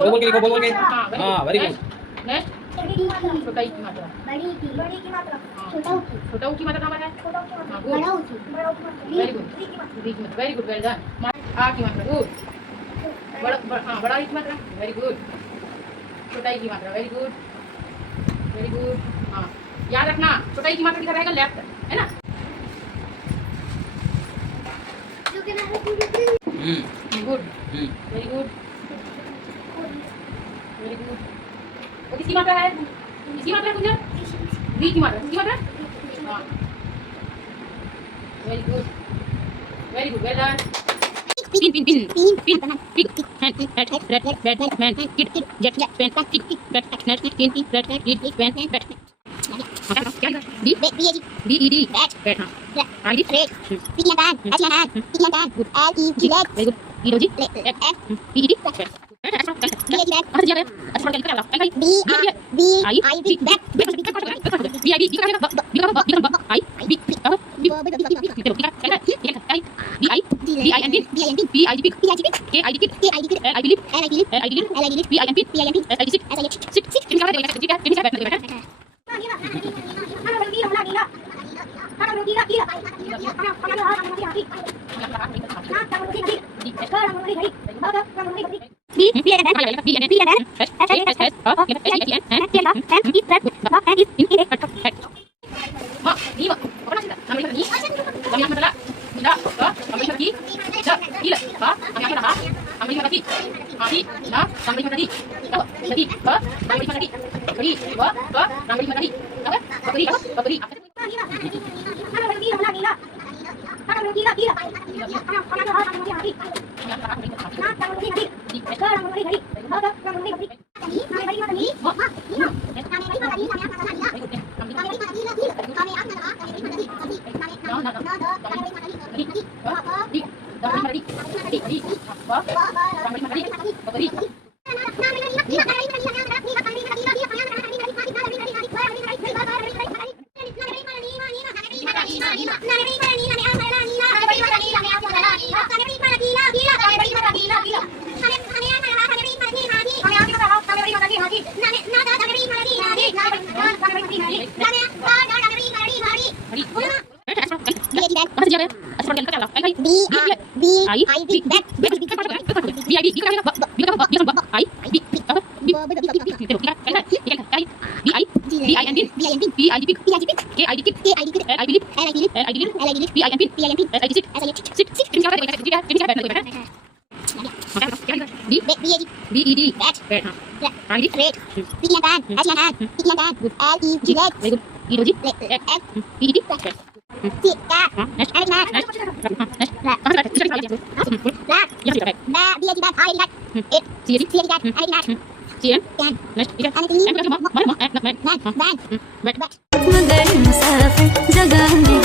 ठीक है, बोल के हाँ वेरी गुड। छोटा की मात्रा, बड़ी की मात्रा, छोटा की मात्रा हमारा है, बड़ा की very good, very good, well done. आ की मात्रा गुड, बड़ा की मात्रा वेरी गुड, छोटा की मात्रा वेरी गुड, वेरी गुड। हाँ याद रखना, छोटा की मात्रा किधर रहेगा, लेफ्ट है ना। Good, very good, very good. वो किसकी मात्रा है, किसकी मात्रा है, वी की मात्रा, किसकी मात्रा। हाँ very good, very good, well done. Pin pin pin pin pin hand head red bad man kit jet pen kit bat net pin pin red kit bat bat क्या लिखा B B E D bat हाँ I D very good E D G B E D bat अच्छा दिया गया अच्छा क्या लिखा है B I B bat B I B क्या लिखा I B मगर मुसाफिर जगह में